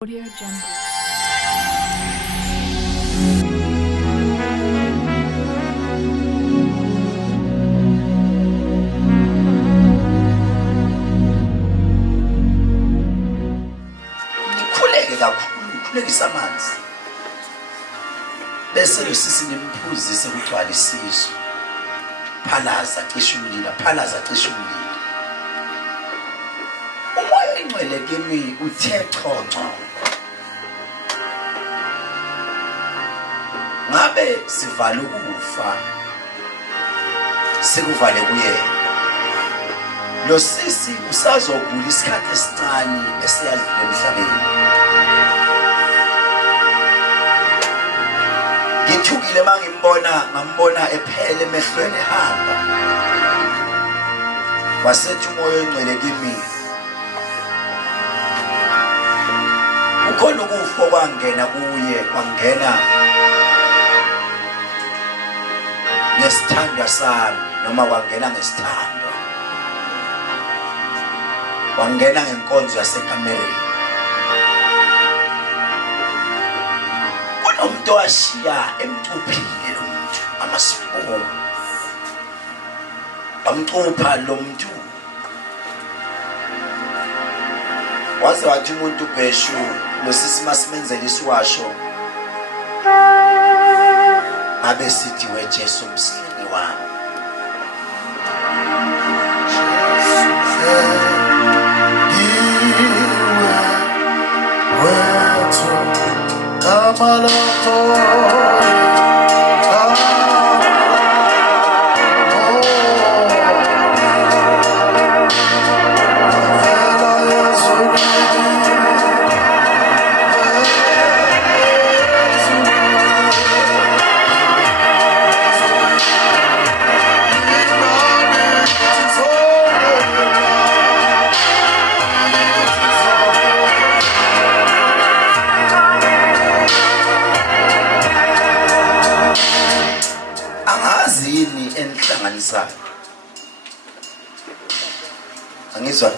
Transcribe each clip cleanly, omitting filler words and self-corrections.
Audio Jungle. Khuleke kakhulu, khulekisa amanzi. Bese lo sisi nimphuzise kugcwala isisu. Phalaza cisha umlilo, phalaza cisha umlilo. Umoya ingcwele kimi uthe chonco. Ngabe sivala ukufa. Sikuvale kuyena. Lo sisi usazobula isikhathi esincane esiyadlula emhlabeni. Ngithukile ngambona ephele emehlweni ehamba. Wasethi umoya engcwele kimi. Ukhona ukufa kwangena kuye, kwangena nesithandwa sami noma kwangena ngesithandwa. Wangena ngenkonzo yasekamereni. Kunomuntu washiya emcuphile lo muntu, amasipo. Bamcupha lo muntu. Waze wathi umuntu ubheshu lo sisi masimenzele isiwasho. Abe sithi weJesu umsindisi wami. Angazini enhlanganisayo. Angizwa.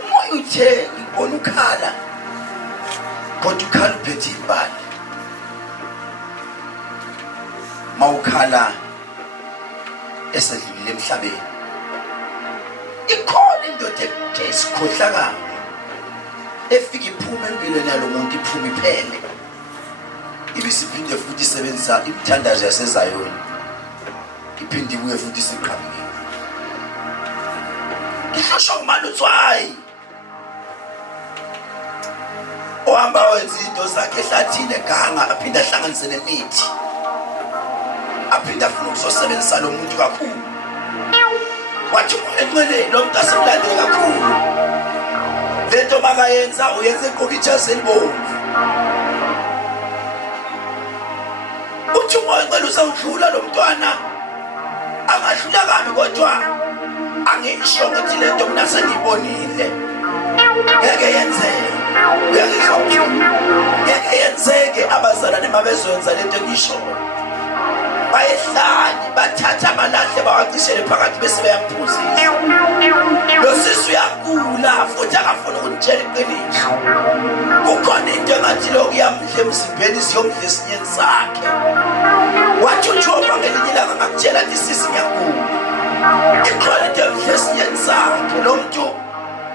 Umoya uthe ngibona ukhala. Kodwa ukhala uphethe imbali. Mawukhala esedlulile emhlabeni. Ikhona indoda esikhohlakala. Efika iphuma empilweni yalo muntu iphuma iphele. Ibisiphinde futhi isebenzisa imithandazo yaseZayoni. Iphinde ibuye futhi isiqhamile. Ihlosha umalutswayi. Ohamba wenza into zakhe ehlathini eganga aphinde ahlanganise nemithi. Aphinde afune ukuzosebenzisa lo muntu kakhulu. Wathi umoya lo muntu asemlandele kakhulu. Lento makayenza uyenze egqoka ijazi elibomvu. Uthi umoya ngicela usawudlula lo mntwana. Angadlula kabi kodwa angisho ukuthi lento mina seniyibonile. Ngeke yenzeke. Uyangizwa mfana? Ngeke yenzeke abazalwane mabezoyenza lento engisho. Bayehlanye bathatha amalahle bawacishele phakathi bese bayamphuzisa. Lo sisi uyagula futhi akafuna ukutshela iqiniso. Kukhona into engathi lokhu yamdla emzimbeni siyomdla esinyeni sakhe. Wathi uJehova ngelinye ilanga ngakutshela ukuthi sisi ngiyagula. Ikhona into emdla esinyeni sakhe. Lo muntu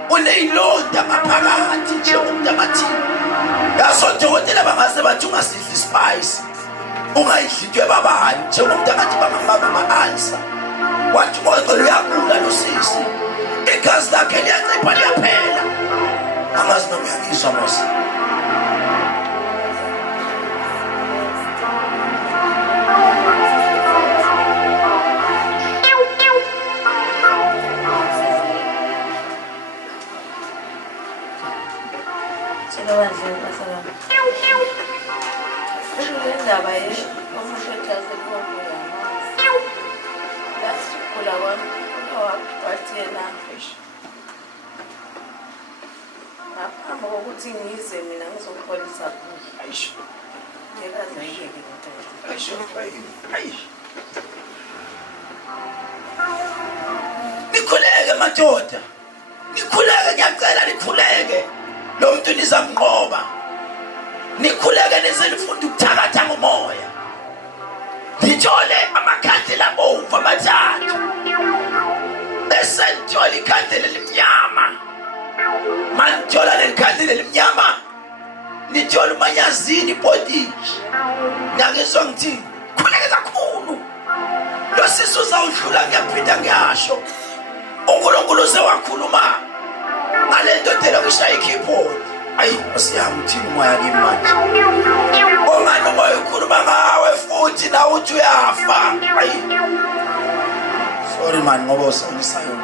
uneyilonda ngaphakathi njengomuntu amathini. Yaso odokotela bangase bathi ungasidli spice. Ungayidli into ebabani njengomuntu akathi bangambamba ama-ulcer. Wathi umoya uyagula lo sisi. Igazi lakhe liyancipha liyaphela. Angazi noma uyangizwa mos. Indaba umuntu ejazi elibomvu yasikula wathiyela ngaphambi kokuthi ngize mina ngizopholisa kuhle. Ngekaze ngiyeke. Nikhuleke madoda. Nikhuleke ngiyacela nikhuleke. lo muntu nizamnqoba nikhuleke nisenifunda ukuthakatha ngomoya ngithole amakhandlela abomvu amathathu bese ngithola ikhandlela elimnyama mangithola lelikhandlela elimnyama nithola umanyazini ibhodiki ngiyangizwa ngithi khuleke kakhulu lo sisi uzawudlula ngiyaphinda ngiyasho uNkulunkulu sewakhuluma ngale ndoda lokushaya ikeyboard ayi osiyami uthini umoya kimi manje ongani umoya ukhuluma ngawe futhi nawe uthi uyafa ayi sorry man ngoba usonisayo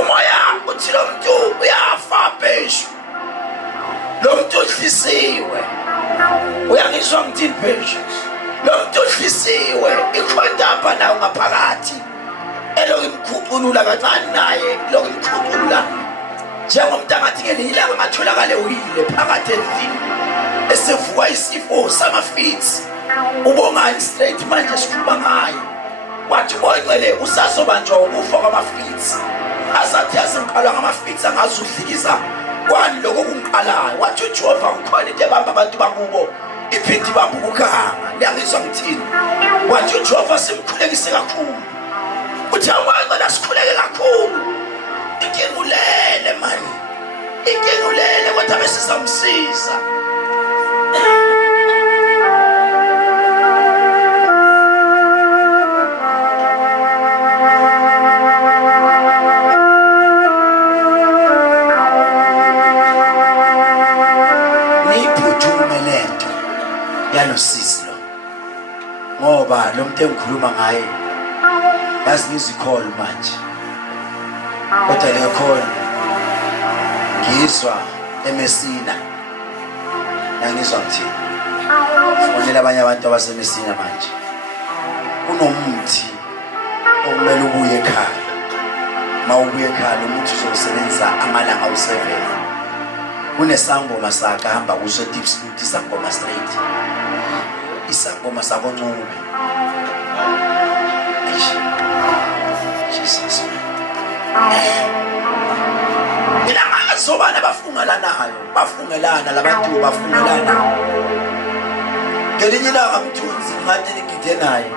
umoya uthi lo muntu uyafa pheshu lo muntu uhlisiwe uyangizwa ngithini pheshu lo muntu uhlisiwe ikhondapha nawo ngaphakathi elokhu imkhuculula kancane naye lokhu imkhuculula njengomuntu angathi ngelinye ilanga ngatholakale uyile phakathi endlini esevuka isifo samafits ubongani straight manje sikhuluma ngayo wathi umoyele usazobanjwa ukufa kwamafits azathi azinqala ngamafits angazudlikiza kwani lokho kungiqalayo wathi uJehova ukhona into ebamba abantu bakubo iphindi ibamba ukukhanga ngiyangizwa ngithini wathi uJehova simkhulekise kakhulu uthi awumoyele sikhuleke kakhulu ikengulele mani ikengulele kodwa besizamsiza niphuthume lento yanosisi lo ngoba lo muntu engikhuluma ngaye yazi ngizikholo manje kodwa le call ngizwa eMessina ngizwa ngithi fonela abanye abantu abaseMessina manje kunomuthi okumele ubuye ekhaya mawubuye ekhaya umuthi uzosebenzisa amalanga awu7 kunesangoma sakhe hamba kuso deep street isangoma straight isangoma sako Ncube Jesus mina ngazobana bafungelanayo bafungelana labantu bafungelana ngelinye ilanga Mthunzi ngathi ngigide naye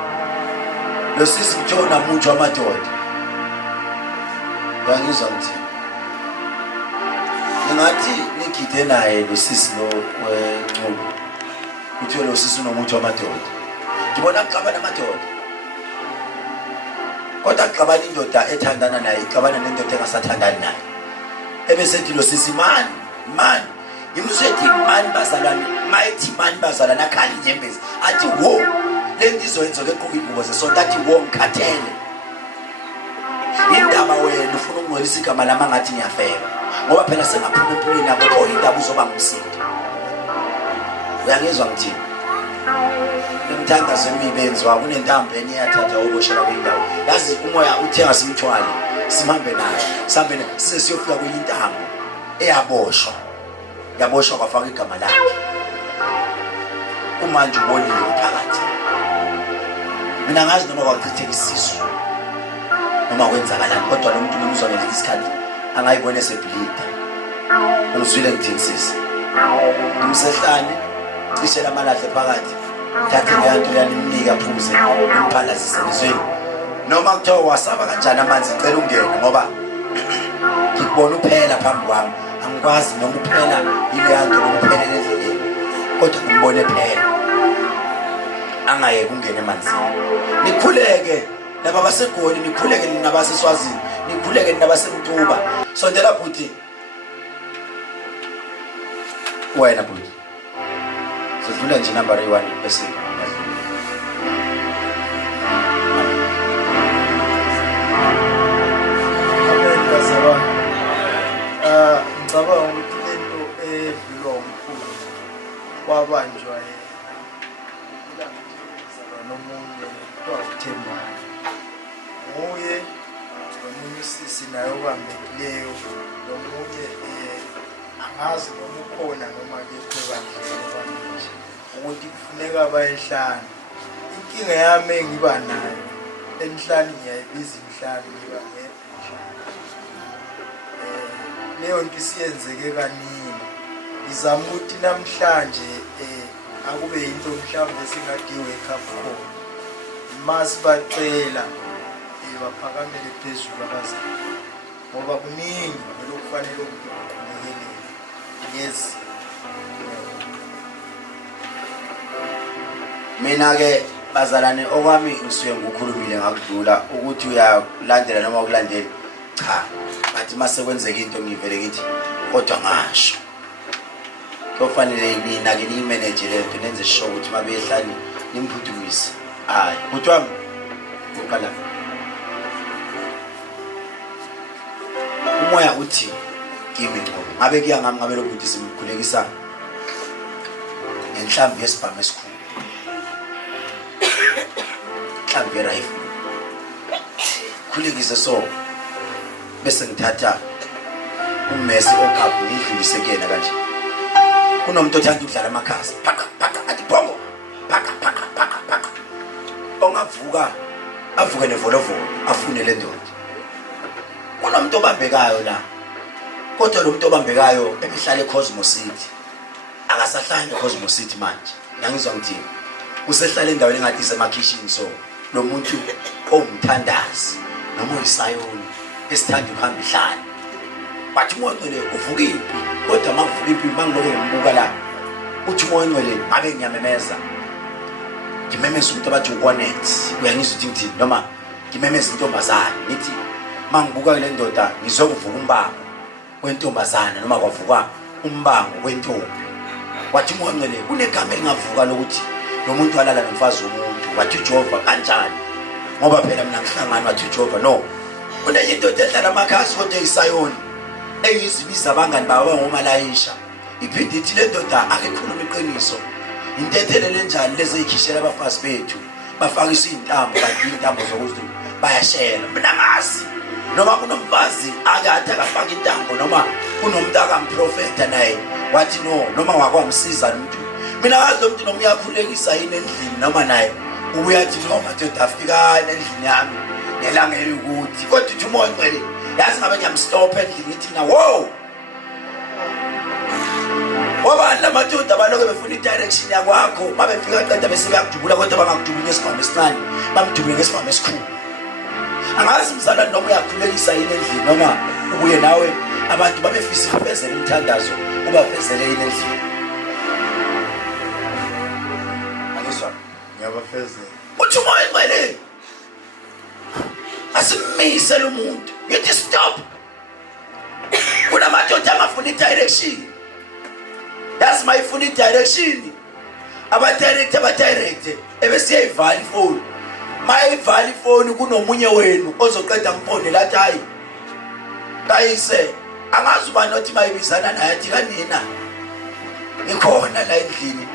lo sisi mtshona muthi wamadoda ngangizwa ngithi ngathi ngigide naye lo sisi lo weNcube uthi lo sisi unomuthi wamadoda ngibona kuxabana amadoda kodwa xabana indoda ethandana naye ixabana nendoda engasathandani naye ebesethi lo sisi man imsethi man bazalwane mighty man bazalwana khali inyembezi athi wo lento izoyenza ke qhuba ingubo zesonto athi wo ngikhathele indaba wena ufuna ukungcolisa igama lami ngathi ngiyafeka ngoba phela sengaphuma empilweni yakho pho indaba uzoba ngumsindo uyangizwa ngithini umthandazo emibenziwa kunentambo eniyathatha oboshela kwindawo yazi umoya uthenga simthwale simhambe naye sambe sesiyofika kwenye intambo yaboshwa kwafaka igama lakhe umanje ubonile phakathi mina ngazi noma kwachitheka isisu noma kwenzakalani kodwa lo muntu nomuzwa ngelinye isikhathi angayibona esebhlida ngizwile ngithini sisi umsehlane cishe lamalahle phakathi thathe leyanto yanimnika phuze imphalazise lizweni noma kuthiwa wasaba kanjani amanzi ngicela ungene ngoba ngikubona uphela phambi kwami angikwazi noma uphela ile yanto noma uphela endleleni kodwa ngibone phela angayeke ungene emanzini nikhuleke laba baseGoli nikhuleke nabaseswazini nikhuleke nabaseMtuba sondela bhuti wena bhuti sidlula nje number 1 bese ngicabanga ukuthi lento edlulwa umkhulu kwabanjwa nomunye kwakuthembana nguye nomunye usisi naye obambekileyo nomunye angazi noma ukhona noma akekho bandle ukuthi kufuneka bayehlanu inkinga yami engiba nayo enhlanu ngiyayibiza inhlanu ngiba ngedwa leyo nto isiyenzeke kaningi. Ngizama ukuthi namhlanje akube yinto mhlawumbe singathi wake up call. Masibacela baphakamele phezulu abazali ngoba kuningi lokufanele ukuthi uqhubekele. Yes. Mina ke bazalane okwami ngisuke ngukhulumile ngakudlula ukuthi uyalandela noma ukulandela cha bathi mase kwenzeka into ngivele ngithi kodwa ngasho kufanele mina ke ni manage le nto nenze show ukuthi mabe ehlani nimphuthumise hayi ukuthi wami uqala umoya uthi kimi ngoba ngabe kuya ngami ngabe lokuthi simkhulekisa ngenhlambi yesibhamu esikhulu mhlambe rifle khulekise so bese ngithatha uMessi okaphu ngidlulise kuyena kanje kunomuntu othanda ukudlala amakhasi phaka phaka athi bongo phaka phaka phaka phaka ongavuka avuke nevolovolo afune le ndoda kunomuntu obambekayo la kodwa lo muntu obambekayo ebihlala eCosmos City akasahlala eCosmos City manje ngiyangizwa ngithini usehlala endaweni engathi isemakhishini so lo muntu ongithandazi noma uyisayoni esithanda ukuhamba ihlala bathi uMoncwele uvuka imphi kodwa makuvuka imphi mangiloke ngimbuka la uthi uMoncwele ngabe ngiyamemeza ngimemeza umuntu abathi uConnect uyangizwa ukuthi ngithini noma ngimemeza intombazane ngithi mangibuka le ndoda ngizokuvuka umbango wentombazane noma kwavuka umbango wentombi wathi uMoncwele kunegama elingavuka lokuthi lo muntu walala nomfazi womuntu wathi uJehova kanjani ngoba phela mina ngihlangana wathi uJehova no kunenye indoda ehlala amakhasi kodwa isayoni eyizibiza abangani baba ngomalayisha iphinde ithi le ndoda akekhuluma iqiniso intethelele njani lezi ezikhishela abafazi bethu bafakisa izintambo kanti izintambo zokuthi bayashela mina ngazi noma kunomfazi akathi akafaka intambo noma kunomuntu akamprofeta naye wathi no noma wakwamsiza umuntu mina ngazi lo muntu noma uyakhulekisa yini endlini noma naye ubuyathi noma madoda afika endlini yami nelangeli ukuthi kodwa uthi uMoncwele yazi ngabe ngiyamstop endlini ngithi na wow ngoba la madoda baloke befuna i-direction yakwakho mabefika qeda bese bayakujubula kodwa bangakujubuli ngesibhamu esincane bamjubule ngesibhamu esikhulu angazi mzalwane noma uyakhulekisa yini endlini noma ubuye nawe abantu babefisa ukufezela imithandazo ubafezele yini endlini ngiyabafezela uthi uMoncwele asimise lo muntu yithi stop kunamadoda angafuna i-direction yazi mayifuna i-direction abadirect ebesiyayivala ifoni mayivala ifoni kunomunye wenu ozoqeda ngifone lathi hayi kayise angazi uba nothi mayibizana naye athi kanina ngikhona la endlini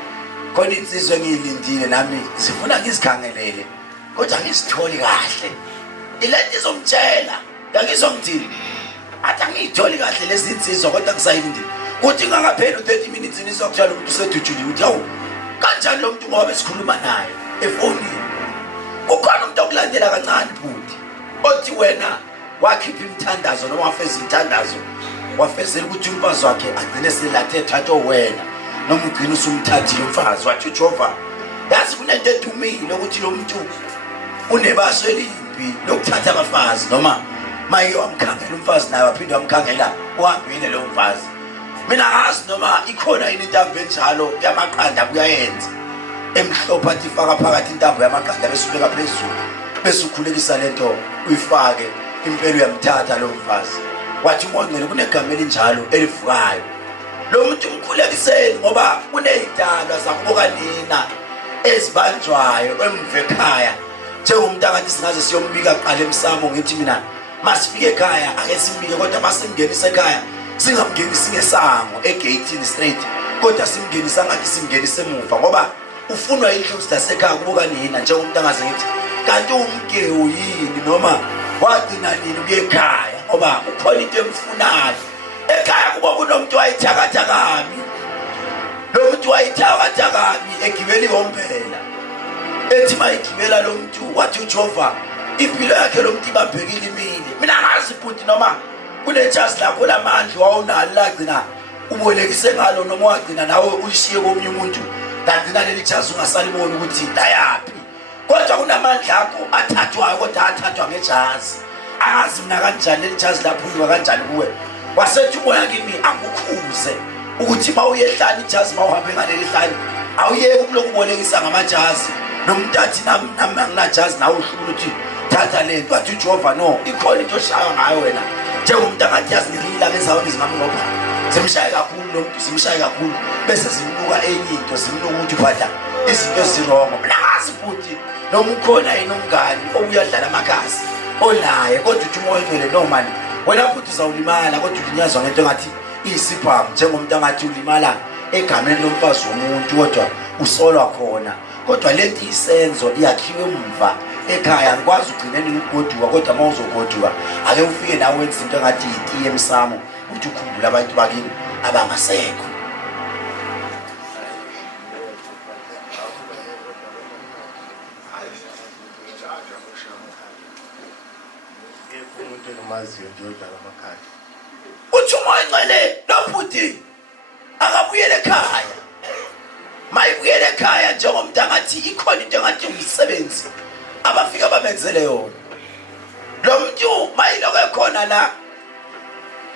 khona insizwe ngiyilindile nami zifuna ngizikhangelele kodwa ngizitholi kahle ilento izomtshela ngakizwa ngithini athi angiyitholi kahle lezi insizwa kodwa ngisayilindile kuthi ngakapheli u30 minutes nisokutshela umuntu usedujule uthi hawu kanjani lo muntu ngoba esikhuluma naye efonini kukhona umuntu okulandela kancane futhi othi wena wakhipha imithandazo noma wafeza imithandazo wafezela ukuthi umfazi wakhe agcine selathe thatho wena noma ugcina usumthathile umfazi wathi uJehova yazi kunento edumile ukuthi lo muntu unebaso elimbi lokuthatha abafazi noma maye wamkhangela umfazi naye waphinde wamkhangela uhambile lo mfazi mina ngazi noma ikhona yini intambo enjalo yamaqanda kuyayenza emhlopha athi faka phakathi intambo yamaqanda bese ubeka phezulu bese ukhulekisa lento uyifake impela uyamthatha lo mfazi wathi uMoncwele kunegama elinjalo elivukayo lo muntu umkhulekiseni ngoba kunezidalwa zakuboka nina ezibanjwayo emve ekhaya njengomuntu akathi singaze siyombika qala emsamo ngithi mina masifike ekhaya ake simbike kodwa masimngenise ekhaya singamngenisi ngesango egateini straight kodwa simngenisa ngathi simngenise emuva ngoba ufunwa indlozi lasekhaya kuboka nina njengomuntu angaze ngithi kanti umgewu yini noma wagcina nini kuye ekhaya ngoba ukhona into emfunayo ekhaya kuba kunomuntu wayithakatha kabi lo muntu wayithakatha kabi egibela ihombela ethi mayigibela lo muntu wathi uJehova impilo yakhe lo muntu ibambekile imini mina ngazi futhi noma kunejazi lakho lamandla wawunalo lagcina ubolekise ngalo noma wagcina nawe uyishiye komunye umuntu kanti naleli jazi ungasalibona ukuthi dayaphi kodwa kunamandla akho athathwayo kodwa athathwa ngejazi azi mina kanjani leli jazi laphulwa kanjani kuwe wasethi umoya kimi angukhuze ukuthi mawuyehlala ijazi mawuhambe ngaleli hlani awuyeke ukuloku ubolekisa ngamajazi nomuntu athi nami anginajazi nawe uhlula uthi thatha lento wathi uJehova no ikhona into oshaya ngayo wena njengomuntu angayazi ngilila ngezawoni zingamlopha simshaye kakhulu lo muntu simshaye kakhulu bese zimbuka enye into zimnuka ukuthi phadla izinto ezirongo nasi futhi noma ukhona yena umngani obuyadlala amakhasi olaye kodwa uthi umoya ngcwele normal wena futhi uzawulimala kodwa ulinyazwa ngento engathi iyisiphamu njengomuntu angathi ulimala egameni lomfazi womuntu kodwa usolwa khona kodwa lento isenzo iyakhiwe umva ekhaya ngikwazi ugcineni ukugoduka kodwa mawuzogoduka ake ufike nawe wenza into engathi itiye emsamo uthi ukhumbula abantu bakini abangasekho uthi umoya ngcwele lophuthi akabuyele ekhaya mayibuyele ekhaya njengomuntu angathi ikhona into engathi umsebenzi abafika bamenzele yona lo muntu mayiloko ekhona la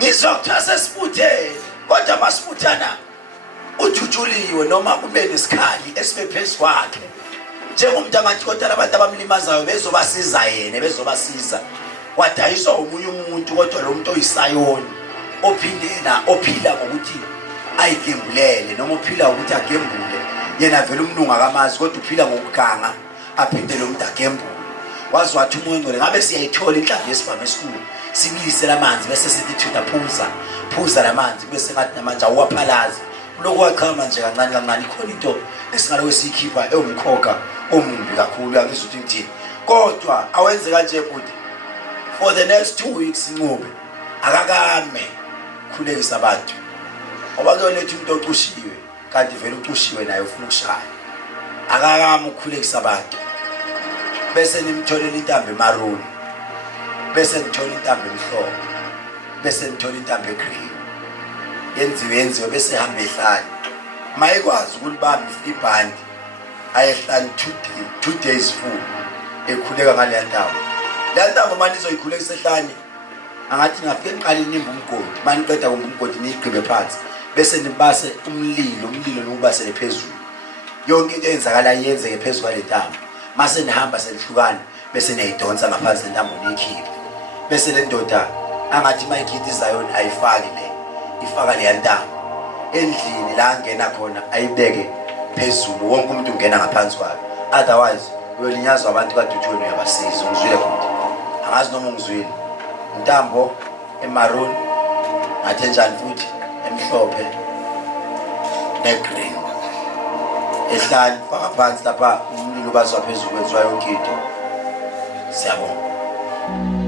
ngizwa kuthiwa sesifuthele kodwa masifuthana ujujuliwe noma kube nesikhali esibe phezu kwakhe njengomuntu angathi kodwa labantu abamlimazayo bezobasiza yena bezobasiza wadayiswa umunye umuntu kodwa lo muntu oyisayoni ophindena ophila ngokuthi ayigembulele noma uphila ukuthi agembule yena vele umnungu akamazi kodwa uphila ngokuganga aphinde lo muntu agembule wazi wathi umoya ngcwele ngabe siyayithola inhlamvu yesibhamu esikhulu sibilise lamanzi bese sithi thina phuza lamanzi bese ngathi namanje awuwaphalazi lokho wachama nje kancane kancane ikhona into esingaloku siyikhipha ewumkhokha omumbi kakhulu yakizwa ukuthi ngithini kodwa awenze kanje futhi for the next 2 weeks inqobe akakame khulekisa abantu ngoba kuyoletha umuntu ocushiwe kanti vele ucushiwe naye ufuna ukushaya akakame ukukhulekisa abantu bese nimtholela intambo emaruni bese ngithola intambo emhlophe bese ngithola intambo egreen yenziwe bese hamba ehlane mayikwazi ukulibamba ibhandi ayehlane 2 days full ekhuleka ngale ntambo la ntambo manje izoyikhulekisa ehlane angathi ngafike ngiqale nimba umgodi manje qeda kumba umgodi niyigqibe phansi bese nibase umlilo nokubasele phezulu yonke into eyenzakala yenzeke phezulu kwale ntambo mase nihamba selihlukana bese niyayidonsa ngaphansi lentambo niyikhiphe bese le ndoda angathi mayikhitha izayoni ayifaki le ifaka le ntambo endlini la ngena khona ayibeke phezulu wonke umuntu ungena ngaphansi kwayo otherwise uyolinyazwa abantu kade uthi wena uyabasiza ungizwile futhi angazi noma ungizwile intambo emaroon ngathi njani futhi emhlophe negreen ehlani faka phansi lapha umlilo bazwa phezulu kwenziwa yonke into siyabonga